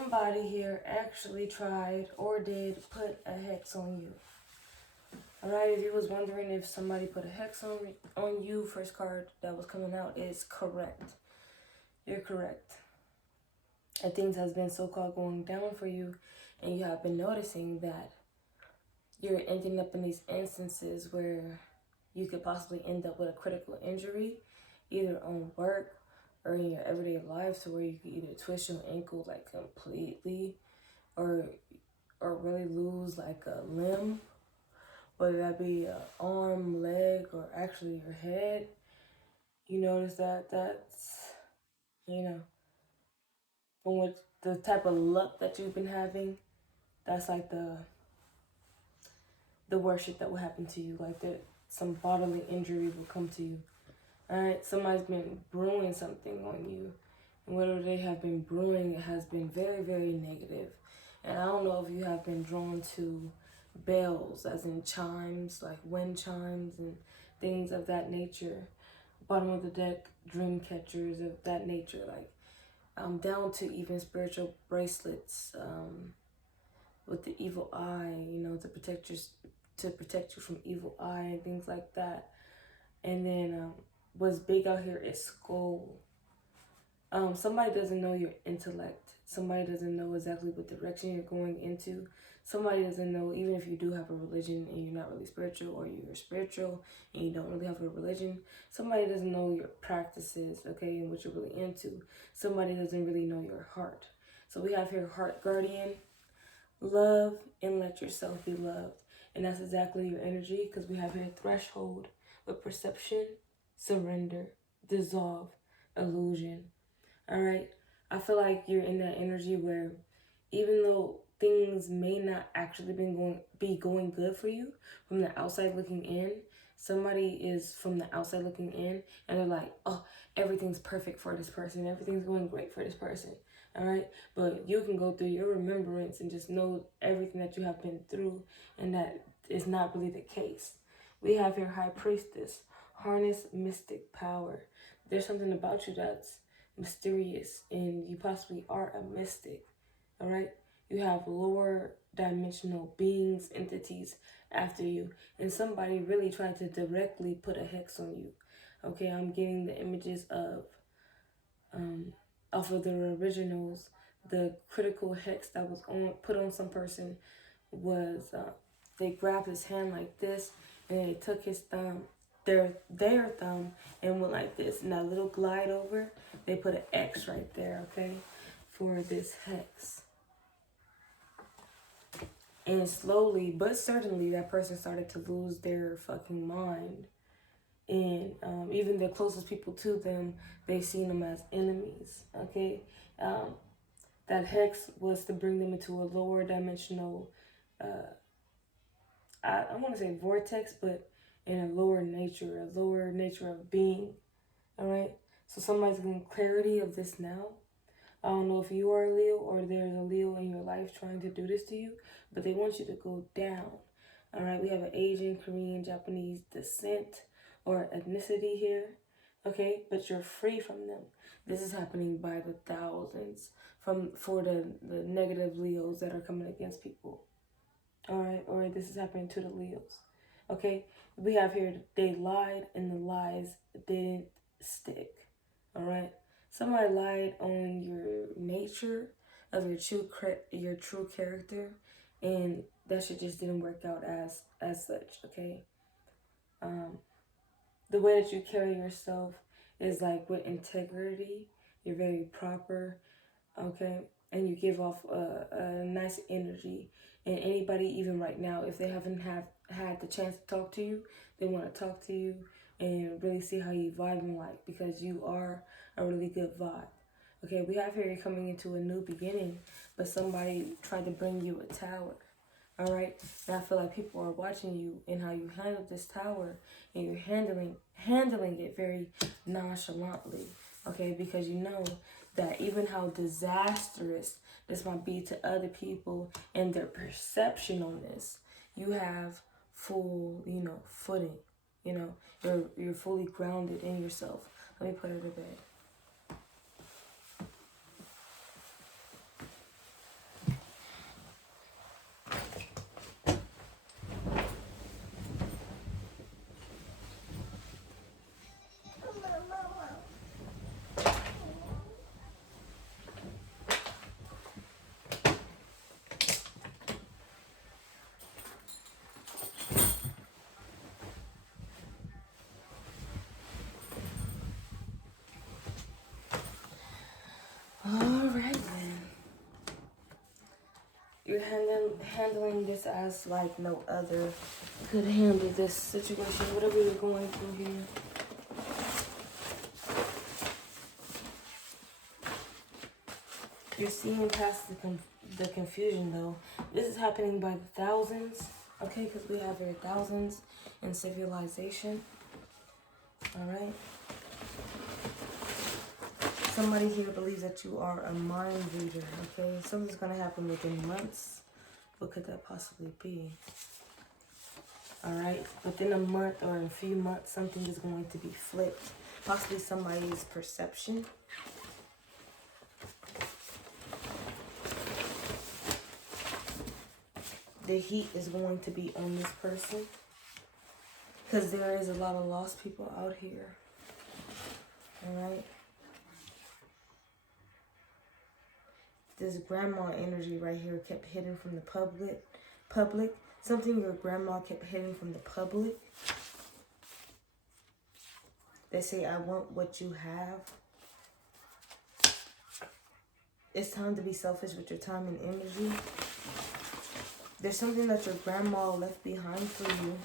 somebody here actually tried or did put a hex on you. Alright, if you was wondering if somebody put a hex on you, first card that was coming out is correct. You're correct. And things has been so-called going down for you, and you have been noticing that you're ending up in these instances where you could possibly end up with a critical injury, either on work or in your everyday life, to where you could either twist your ankle like completely or really lose like a limb, whether that be an arm, leg, or actually your head. You notice that's, you know, from what the type of luck that you've been having, that's like the worst shit that will happen to you, like that some bodily injury will come to you. Alright, somebody's been brewing something on you, and whatever they have been brewing, it has been very, very negative. And I don't know if you have been drawn to bells, as in chimes, like wind chimes and things of that nature. Bottom of the deck, dream catchers of that nature, like down to even spiritual bracelets with the evil eye, you know, to protect you from evil eye and things like that. And then what's big out here is skull. Somebody doesn't know your intellect. Somebody doesn't know exactly what direction you're going into. Somebody doesn't know, even if you do have a religion and you're not really spiritual, or you're spiritual and you don't really have a religion, somebody doesn't know your practices, okay, and what you're really into. Somebody doesn't really know your heart. So we have here heart guardian, love, and let yourself be loved. And that's exactly your energy, because we have here threshold with perception, surrender, dissolve, illusion. All right. I feel like you're in that energy where even though things may not actually be going good for you from the outside looking in, somebody is from the outside looking in and they're like, oh, everything's perfect for this person. Everything's going great for this person. All right. But you can go through your remembrance and just know everything that you have been through, and that is not really the case. We have here high priestess, harness mystic power. There's something about you that's mysterious, and you possibly are a mystic. All right. You have lower dimensional beings, entities after you, and somebody really tried to directly put a hex on you. Okay, I'm getting the images of off of the originals. The critical hex that was put on some person was they grabbed his hand like this, and they took his thumb, their thumb, and went like this. And that little glide over, they put an X right there, okay, for this hex. And slowly but certainly, that person started to lose their fucking mind. And even the closest people to them, they seen them as enemies, okay? That hex was to bring them into a lower dimensional, I want to say vortex, but in a lower nature of being, all right? So somebody's getting clarity of this now. I don't know if you are a Leo or there's a Leo in your life trying to do this to you, but they want you to go down. All right, we have an Asian, Korean, Japanese descent or ethnicity here, okay? But you're free from them. This is happening by the thousands for the negative Leos that are coming against people. All right, or this is happening to the Leos. Okay, we have here they lied and the lies didn't stick. All right, somebody lied on your nature of your true character, and that shit just didn't work out as such. Okay, the way that you carry yourself is like with integrity. You're very proper. Okay, and you give off a nice energy. And anybody, even right now, if they haven't had the chance to talk to you, they want to talk to you and really see how you vibe in life, because you are a really good vibe. Okay, we have here you're coming into a new beginning, but somebody tried to bring you a tower. All right, and I feel like people are watching you and how you handle this tower, and you're handling it very nonchalantly. Okay, because you know that even how disastrous this might be to other people and their perception on this, you have full, footing. You're fully grounded in yourself. Let me put her to bed. handling this as like no other could handle this situation, whatever you're going through here. You're seeing past the confusion though. This is happening by the thousands, okay? Because we have here thousands in civilization. All right. Somebody here believes that you are a mind reader, okay? Something's going to happen within months. What could that possibly be? All right. Within a month or a few months, something is going to be flipped. Possibly somebody's perception. The heat is going to be on this person. Because there is a lot of lost people out here. All right. This grandma energy right here kept hidden from the public. Something your grandma kept hidden from the public. They say, I want what you have. It's time to be selfish with your time and energy. There's something that your grandma left behind for you.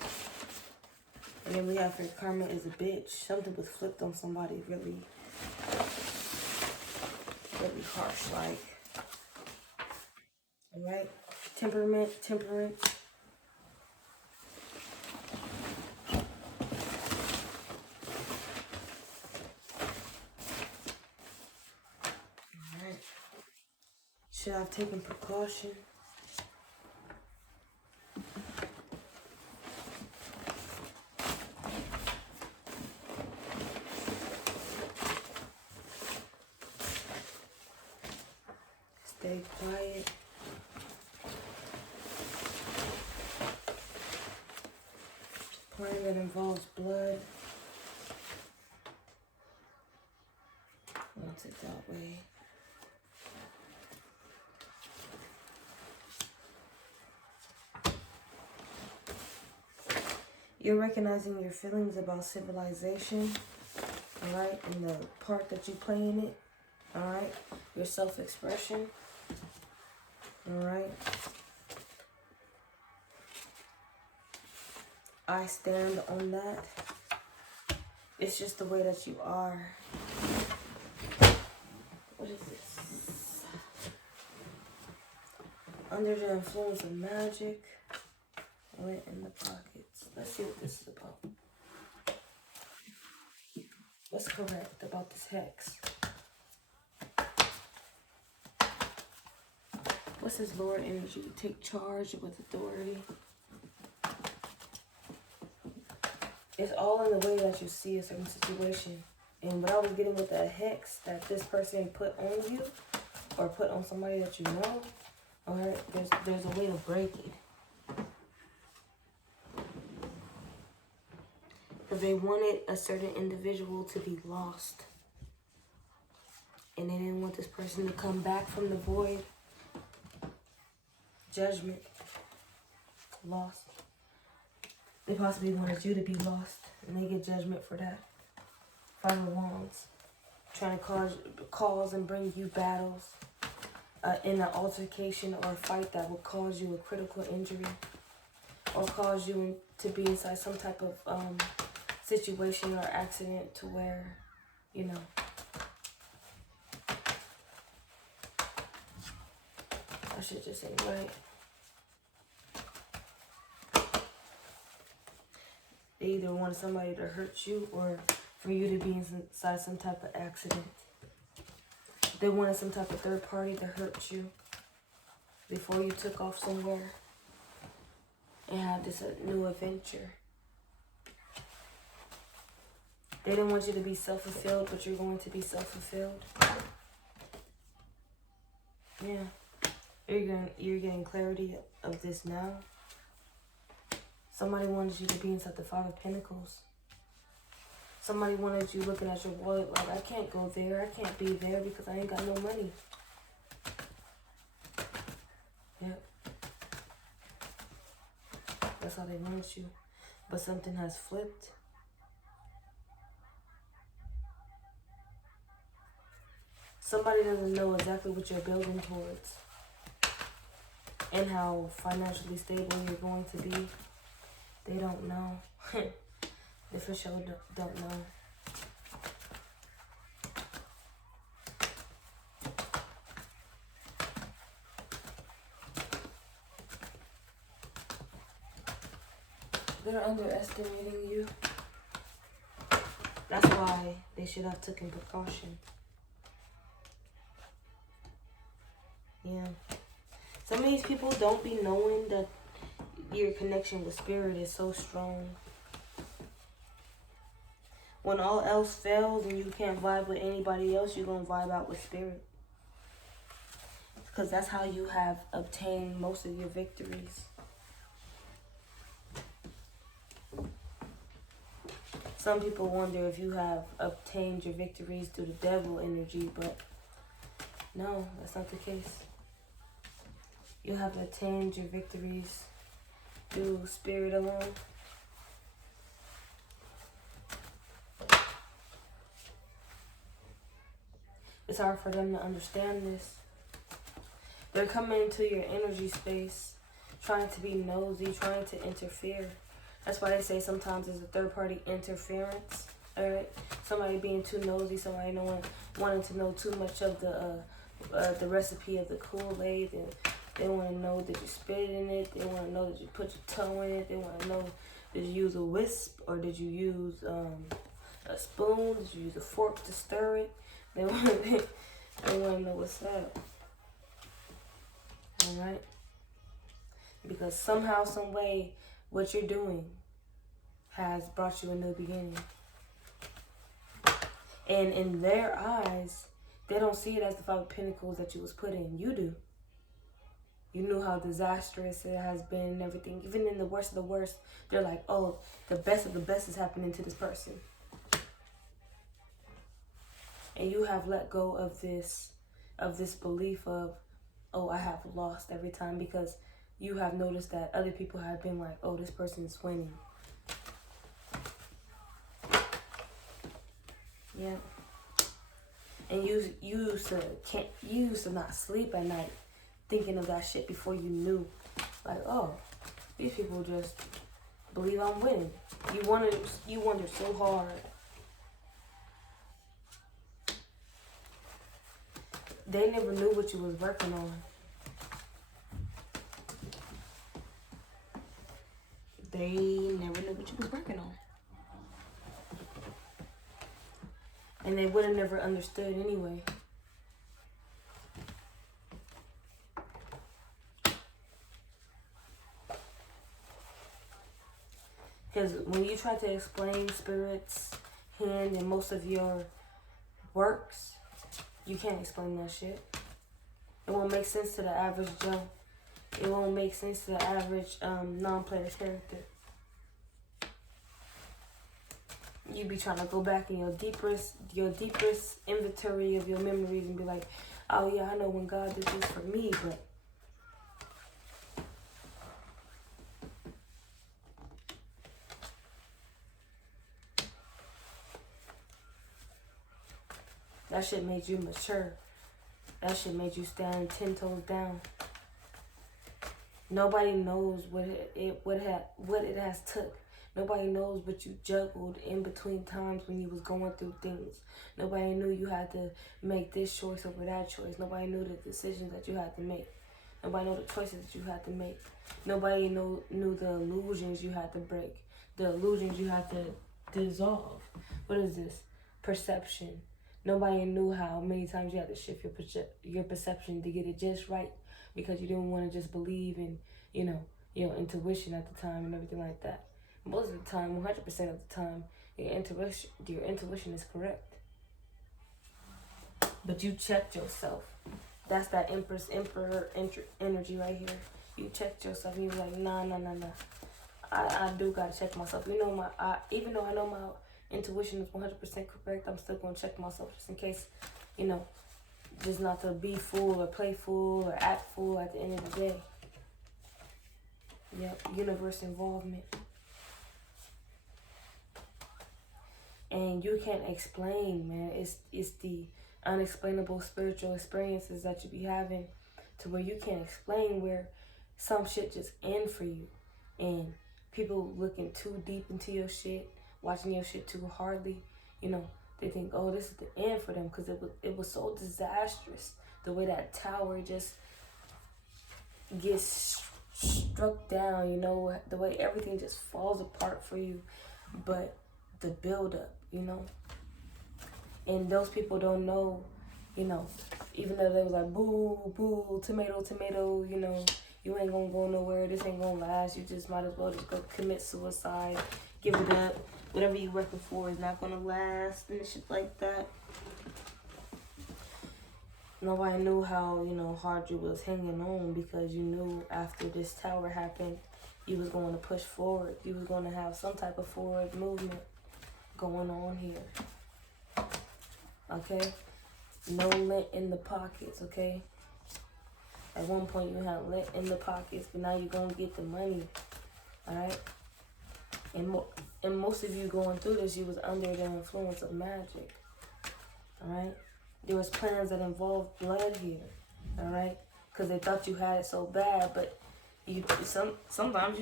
And then we have your karma is a bitch. Something was flipped on somebody really harsh like. Alright, temperance. Alright. Should I have taken precaution? Stay quiet. Plan that involves blood. Wants it that way. You're recognizing your feelings about civilization, all right, and the part that you play in it, all right, your self-expression, all right. I stand on that. It's just the way that you are. What is this? Under the influence of magic. Went in the pockets. Let's see what this is about. What's correct about this hex? What's this Lord energy? Take charge with authority. It's all in the way that you see a certain situation. And what I was getting with the hex that this person put on you or put on somebody that you know, all right, there's a way to break it. Because they wanted a certain individual to be lost. And they didn't want this person to come back from the void. Judgment. Lost. They possibly wanted you to be lost. And they get judgment for that. Five of Wands. Trying to cause and bring you battles. In an altercation or a fight that will cause you a critical injury. Or cause you to be inside some type of situation or accident to where, you know. I should just say, right? They either want somebody to hurt you or for you to be inside some type of accident. They wanted some type of third party to hurt you before you took off somewhere and have this new adventure. They didn't want you to be self-fulfilled, but you're going to be self-fulfilled. Yeah. You're getting clarity of this now. Somebody wanted you to be inside the Five of Pentacles. Somebody wanted you looking at your wallet like, I can't go there. I can't be there because I ain't got no money. Yep. That's how they want you. But something has flipped. Somebody doesn't know exactly what you're building towards. and how financially stable you're going to be. They don't know. They for sure don't know. They're underestimating you. That's why they should have taken precaution. Yeah. Some of these people don't be knowing that your connection with spirit is so strong. When all else fails and you can't vibe with anybody else, you're going to vibe out with spirit. Because that's how you have obtained most of your victories. Some people wonder if you have obtained your victories through the devil energy, but no, that's not the case. You have attained your victories through spirit alone. It's hard for them to understand this. They're coming into your energy space, trying to be nosy, trying to interfere. That's why they say sometimes there's a third-party interference. All right, somebody being too nosy, somebody wanting to know too much of the recipe of the Kool-Aid. And they want to know that you spit in it. They want to know that you put your toe in it. They want to know, did you use a whisk or did you use a spoon? Did you use a fork to stir it? They want to know what's up. All right? Because somehow, some way, what you're doing has brought you a new beginning. And in their eyes, they don't see it as the 5 of Pentacles that you was put in. You do. You knew how disastrous it has been and everything. Even in the worst of the worst, they're like, oh, the best of the best is happening to this person. And you have let go of this belief of, oh, I have lost every time, because you have noticed that other people have been like, oh, this person is winning. Yeah. And you used to not sleep at night thinking of that shit before you knew. Like, oh, these people just believe I'm winning. You wonder so hard. They never knew what you was working on. They never knew what you was working on. And they would have never understood anyway. Because when you try to explain Spirit's hand in most of your works, you can't explain that shit. It won't make sense to the average Joe. It won't make sense to the average non-player character. You be trying to go back in your deepest inventory of your memories and be like, oh yeah, I know when God did this for me, but that shit made you mature. That shit made you stand 10 toes down. Nobody knows what it has took. Nobody knows what you juggled in between times when you was going through things. Nobody knew you had to make this choice over that choice. Nobody knew the decisions that you had to make. Nobody knew the choices that you had to make. Nobody knew the illusions you had to break. The illusions you had to dissolve. What is this? Perception. Nobody knew how many times you had to shift your perception to get it just right, because you didn't want to just believe in, your intuition at the time and everything like that. Most of the time, 100% of the time, your intuition is correct. But you checked yourself. That's that emperor energy right here. You checked yourself and you were like, nah. I do gotta check myself. Even though I know my intuition is 100% correct, I'm still gonna check myself just in case, just not to be fool or play fool or act fool at the end of the day. Yep, universe involvement. And you can't explain, man. It's the unexplainable spiritual experiences that you be having, to where you can't explain, where some shit just end for you. And people looking too deep into your shit, watching your shit too hardly, you know, they think, oh, this is the end for them, because it was so disastrous. The way that tower just gets struck down, you know, the way everything just falls apart for you. But the build up, you know, and those people don't know, you know, even though they was like, boo, boo, tomato, tomato, you know, you ain't gonna go nowhere, this ain't gonna last, you just might as well just go commit suicide, give it up, whatever you working for is not gonna last, and shit like that. Nobody knew how, you know, hard you was hanging on, because you knew after this tower happened, you was going to push forward. You was going to have some type of forward movement going on here. Okay? No lint in the pockets, okay? At one point you had lint in the pockets, but now you're going to get the money. Alright? And most of you going through this, you was under the influence of magic. Alright? There was plans that involved blood here, all right? Because they thought you had it so bad, but sometimes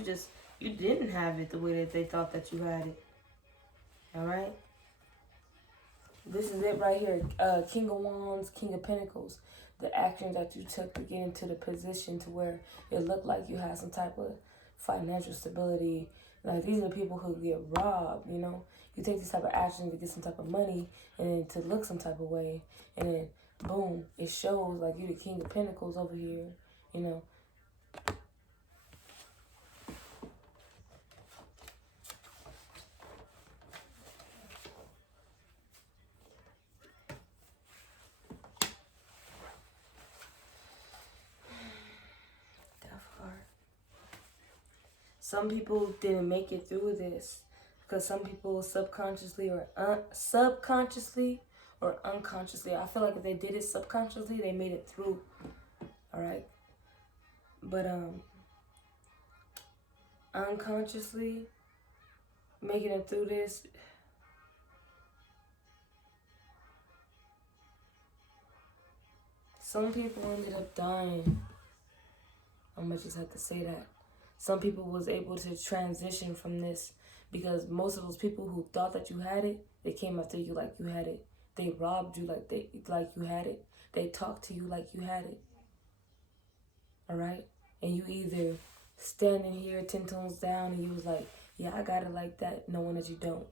you didn't have it the way that they thought that you had it, all right? This is it right here, King of Wands, King of Pentacles. The action that you took to get into the position to where it looked like you had some type of financial stability. Like, these are the people who get robbed, you know? You take this type of action to get some type of money and then to look some type of way. And then, boom, it shows like you're the King of Pentacles over here, you know? Some people didn't make it through this because some people subconsciously or unconsciously, I feel like if they did it subconsciously, they made it through. All right, but unconsciously making it through this, some people ended up dying. I'm gonna just have to say that. Some people was able to transition from this because most of those people who thought that you had it, they came after you like you had it. They robbed you like you had it. They talked to you like you had it. All right? And you either standing here 10 tones down and you was like, yeah, I got it like that, knowing that you don't.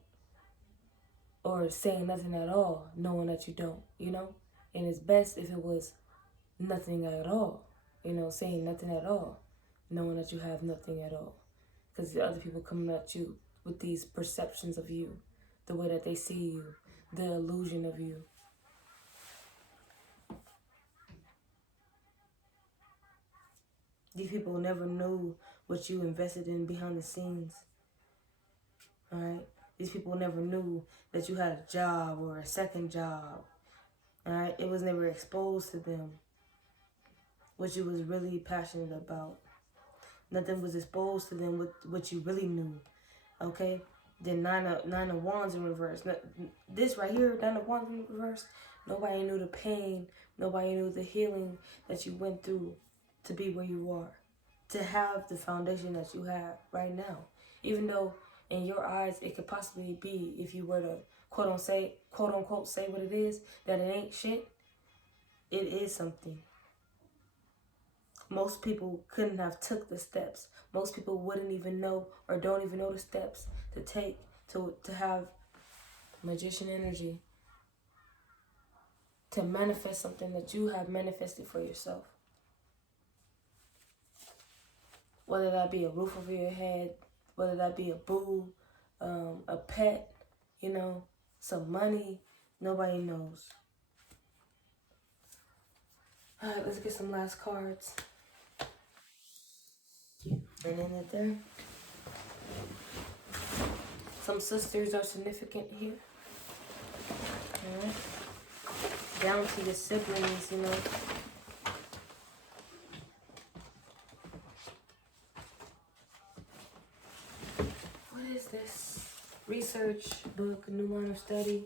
Or saying nothing at all, knowing that you don't, you know? And it's best if it was nothing at all, you know, saying nothing at all, knowing that you have nothing at all. Because the other people coming at you with these perceptions of you, the way that they see you, the illusion of you. These people never knew what you invested in behind the scenes. All right? These people never knew that you had a job or a second job. All right? It was never exposed to them what you was really passionate about. Nothing was exposed to them with what you really knew. Okay? Then nine of Wands in reverse. This right here, Nine of Wands in reverse, nobody knew the pain. Nobody knew the healing that you went through to be where you are. To have the foundation that you have right now. Even though in your eyes it could possibly be, if you were to quote unquote say what it is, that it ain't shit, it is something. Most people couldn't have took the steps. Most people wouldn't even know or don't even know the steps to take to have magician energy, to manifest something that you have manifested for yourself. Whether that be a roof over your head, whether that be a boo, a pet, you know, some money, nobody knows. All right, let's get some last cards. And in it there. Some sisters are significant here. All right. Down to your siblings, you know. What is this? Research, book, new line of study,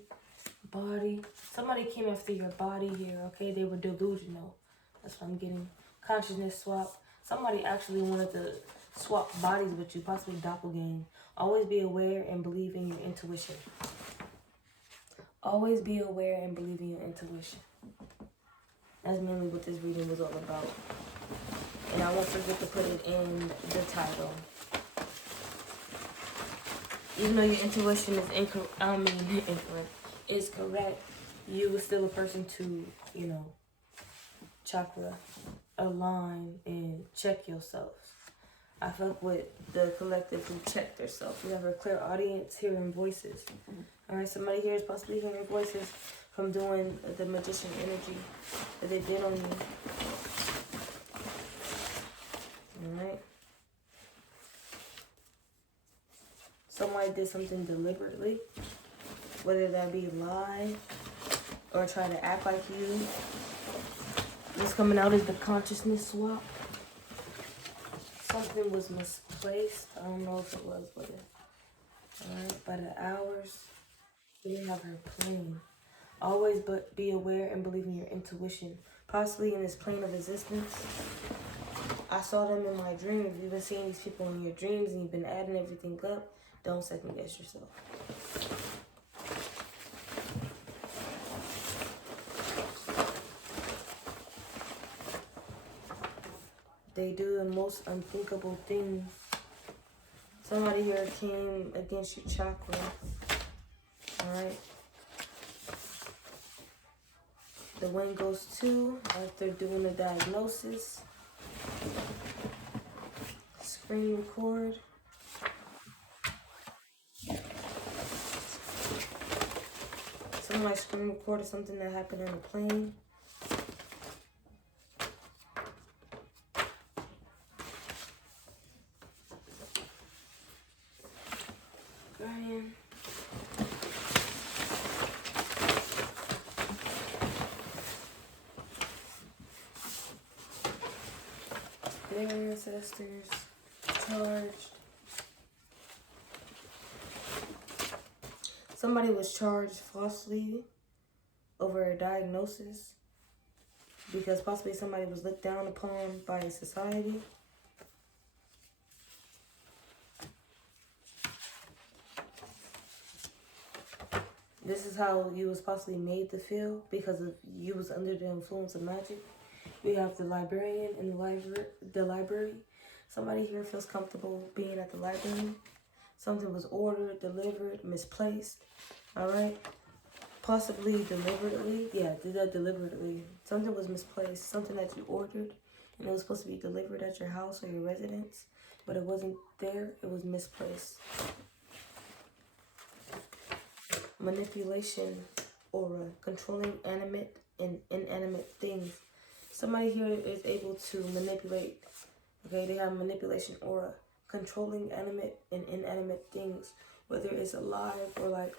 body. Somebody came after your body here, okay? They were delusional. That's what I'm getting. Consciousness swap. Somebody actually wanted to swap bodies with you, possibly doppelgang. Always be aware and believe in your intuition. Always be aware and believe in your intuition. That's mainly what this reading was all about. And I won't forget to put it in the title. Even though your intuition is incorrect, is correct, you are still a person to, you know, chakra, align, and check yourself. I fuck with the collective who check themselves. You have a clear audience hearing voices. Alright, somebody here is possibly hearing voices from doing the magician energy that they did on you. Alright. Somebody did something deliberately, whether that be lie or try to act like you. What's coming out is the consciousness swap. Something was misplaced. I don't know if it was, but alright, by the hours. We didn't have her plane. Always but be aware and believe in your intuition. Possibly in this plane of existence. I saw them in my dreams. You've been seeing these people in your dreams and you've been adding everything up. Don't second guess yourself. They do the most unthinkable things. Somebody here came against your chakra. Alright. The wind goes to after doing the diagnosis. Screen record. Somebody screen recorded something that happened on the plane. Brian. Their ancestors charged. Somebody was charged falsely over a diagnosis because possibly somebody was looked down upon by society. This is how you was possibly made to feel because of you was under the influence of magic. We have the librarian in the library. Somebody here feels comfortable being at the library. Something was ordered, delivered, misplaced. Alright? Possibly deliberately. Yeah, did that deliberately. Something was misplaced. Something that you ordered. And it was supposed to be delivered at your house or your residence. But it wasn't there. It was misplaced. Manipulation aura. Controlling animate and inanimate things. Somebody here is able to manipulate. Okay, they have manipulation aura. Controlling animate and inanimate things. Whether it's alive or like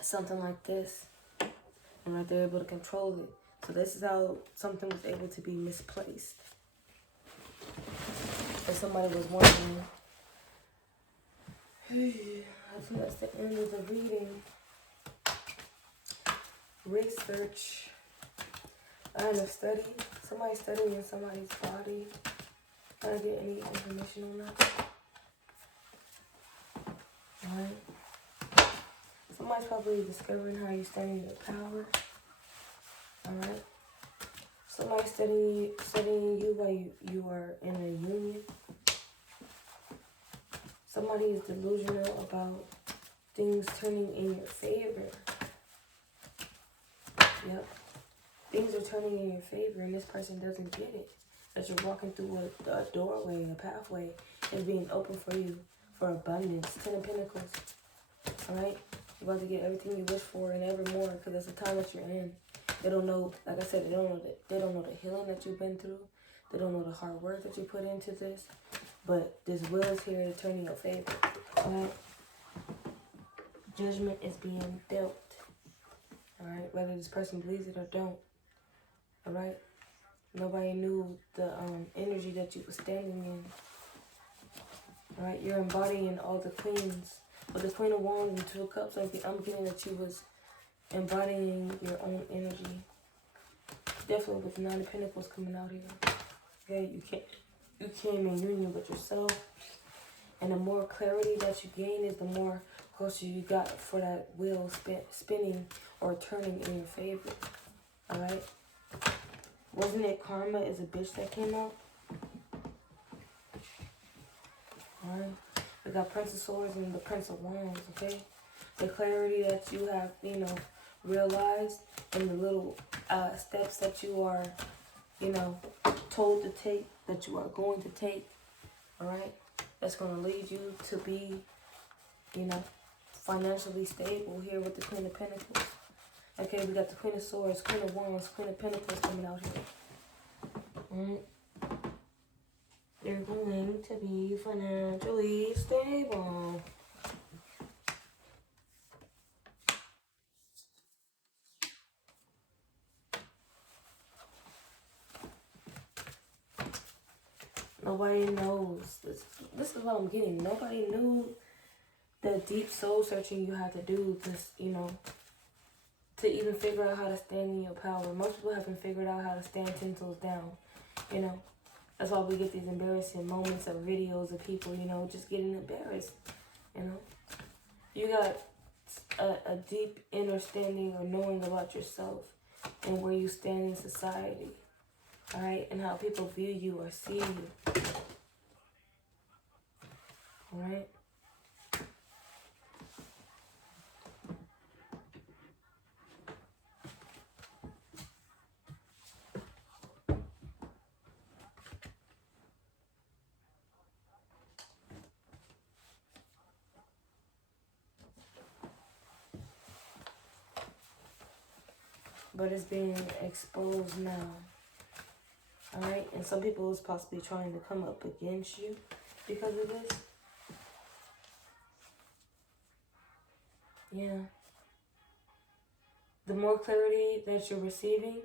something like this. And like they're able to control it. So this is how something was able to be misplaced. If somebody was wondering. I think that's the end of the reading. Research. And a study. Somebody studying somebody's body. Can I get any information on that? Alright. Somebody's probably discovering how you're studying your power. Alright. Somebody's studying you while you are in a union. Somebody is delusional about things turning in your favor. Yep. Things are turning in your favor and this person doesn't get it. That you're walking through a doorway, a pathway is being open for you for abundance. 10 of Pentacles. Alright? You're about to get everything you wish for and ever more because that's the time that you're in. They don't know, like I said, they don't know the healing that you've been through. They don't know the hard work that you put into this. But this will is here to turn in your favor. Alright? Judgment is being dealt. Alright? Whether this person believes it or don't. Alright? Nobody knew the energy that you were standing in. Alright? You're embodying all the queens. With the Queen of Wands and Two of Cups, I'm getting that you was embodying your own energy. Definitely with the Nine of Pentacles coming out here. Okay, you came in union with yourself, and the more clarity that you gain is the more closer you got for that wheel spinning or turning in your favor. All right. Wasn't it karma is a bitch that came out? All right. We got Prince of Swords and the Prince of Wands. Okay. The clarity that you have, realized, and the little steps that you are, told to take, that you are going to take. All right. That's going to lead you to be, financially stable here with the Queen of Pentacles. Okay, we got the Queen of Swords, Queen of Wands, Queen of Pentacles coming out here. Alright. You're going to be financially stable. Nobody knows. This is what I'm getting. Nobody knew the deep soul searching you had to do to even figure out how to stand in your power. Most people haven't figured out how to stand 10 toes down. That's why we get these embarrassing moments of videos of people, just getting embarrassed. You got a deep understanding or knowing about yourself and where you stand in society. All right, and how people view you or see you. All right. But it's being exposed now. All right, and some people is possibly trying to come up against you because of this. Yeah. The more clarity that you're receiving,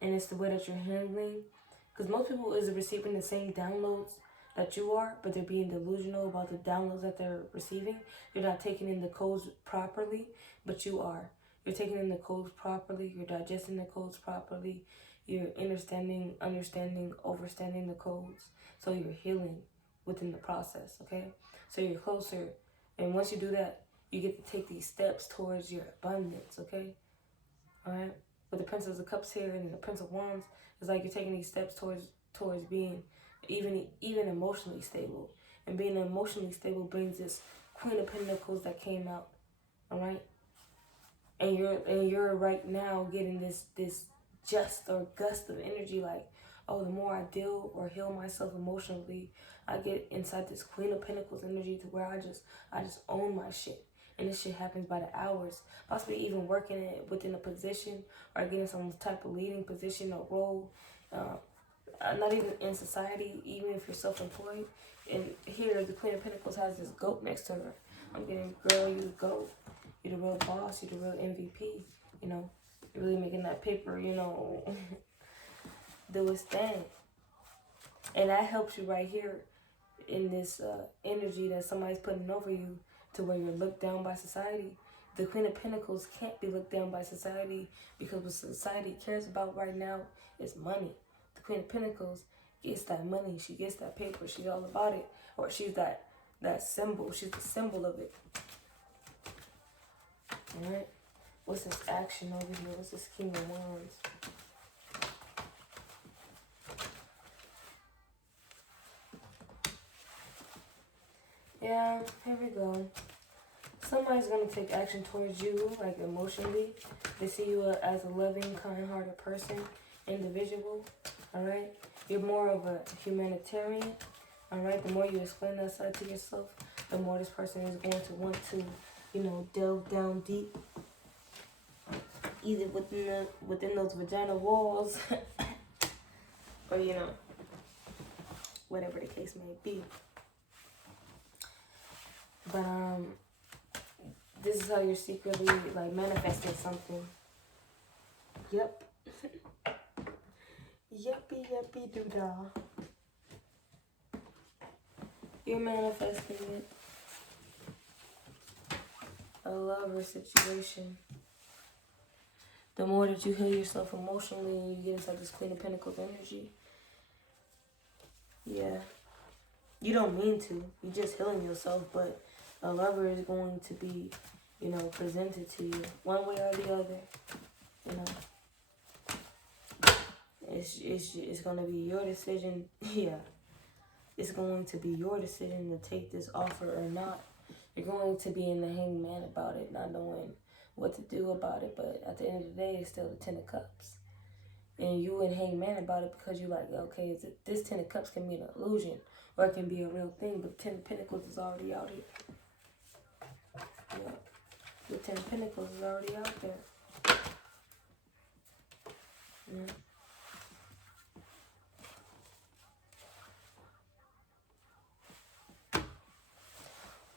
and it's the way that you're handling, because most people is receiving the same downloads that you are, but they're being delusional about the downloads that they're receiving. You're not taking in the codes properly, but you are. You're taking in the codes properly. You're digesting the codes properly. You're understanding, overstanding the codes. So you're healing within the process, okay? So you're closer. And once you do that, you get to take these steps towards your abundance, okay? All right? With the Princess of Cups here and the Prince of Wands, it's like you're taking these steps towards being even emotionally stable. And being emotionally stable brings this Queen of Pentacles that came out, all right? And you're right now getting this just or gust of energy, like, oh, the more I deal or heal myself emotionally, I get inside this Queen of Pentacles energy to where I just own my shit. And this shit happens by the hours. Possibly even working it within a position or getting some type of leading position or role. Not even in society, even if you're self-employed. And here, the Queen of Pentacles has this goat next to her. I'm getting, girl, you the goat. You're the real boss. You're the real MVP. You're really making that paper, do its thing. And that helps you right here in this energy that somebody's putting over you to where you're looked down by society. The Queen of Pentacles can't be looked down by society because what society cares about right now is money. The Queen of Pentacles gets that money. She gets that paper. She's all about it. Or she's that symbol. She's the symbol of it. Alright? What's this action over here? What's this King of Wands? Yeah, here we go. Somebody's going to take action towards you, like emotionally. They see you as a loving, kind-hearted person, individual, all right? You're more of a humanitarian, all right? The more you explain that side to yourself, the more this person is going to want to, delve down deep, either within those vagina walls, or, whatever the case may be. But, this is how you're secretly, manifesting something. Yep. Yuppie doo-dah. You're manifesting it. A lover situation. The more that you heal yourself emotionally and you get inside this Queen of Pentacles energy, Yeah. You don't mean to. You're just healing yourself, but a lover is going to be, presented to you one way or the other. You know, it's gonna be your decision. Yeah, it's going to be your decision to take this offer or not. You're going to be in the hangman about it, not knowing what to do about it. But at the end of the day, it's still the Ten of Cups. And you in hangman about it because you're like, okay, this Ten of Cups can be an illusion or it can be a real thing. But Ten of Pentacles is already out here. Yeah. The Ten of Pentacles is already out there. Yeah.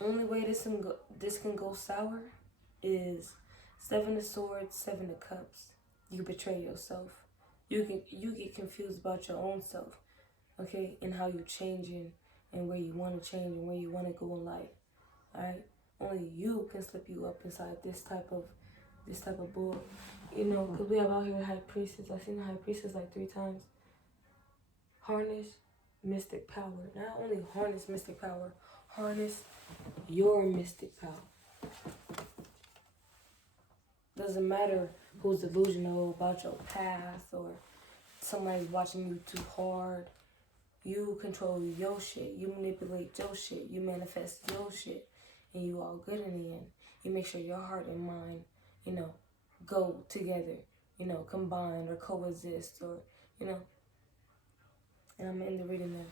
Only way this can go sour is Seven of Swords, Seven of Cups. You betray yourself. You get confused about your own self, okay, and how you're changing and where you want to change and where you want to go in life. All right, only you can slip you up inside this type of bull, because we have out here High Priestess. I've seen the High Priestess like 3 times. Harness mystic power. Not only harness mystic power, harness your mystic power. Doesn't matter who's delusional about your past or somebody's watching you too hard. You control your shit. You manipulate your shit. You manifest your shit. And you all good in the end. You make sure your heart and mind, go together. Combine or coexist or, and I'm in the reading there.